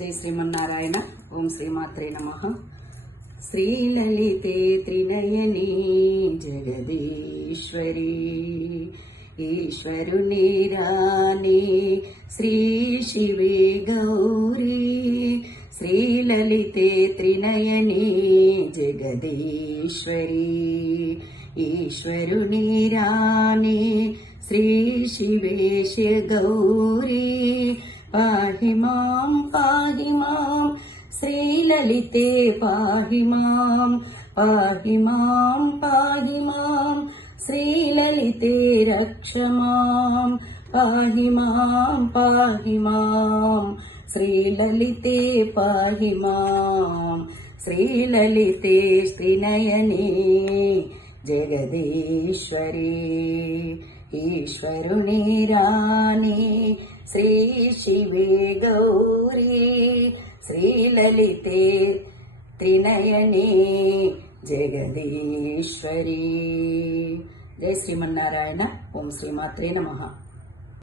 జై శ్రీమన్నారాయణ. ఓం శ్రీమాత్రే నమః. శ్రీలలితే త్రినయని జగదీశ్వరి ఈశ్వరుని రాణి శ్రీ శివే గౌరీ. శ్రీలలితే త్రినయని జగదీశ్వరి ఈశ్వరుని రాణి శ్రీ శివేశ గౌరీ. పాహి మాం శ్రీలలితే పాహి మాం శ్రీలలితే రక్ష మాం. పాహి మాం శ్రీలలితే పాహి మాం. శ్రీలలితే శ్రీనయని జగదీశ్వరి ఈశ్వరుని రాణి శ్రీ శివే గౌరీ. శ్రీలలితే త్రినయని జగదీశ్వరి. జై శ్రీమన్నారాయణ. ఓం శ్రీమాత్రే నమః.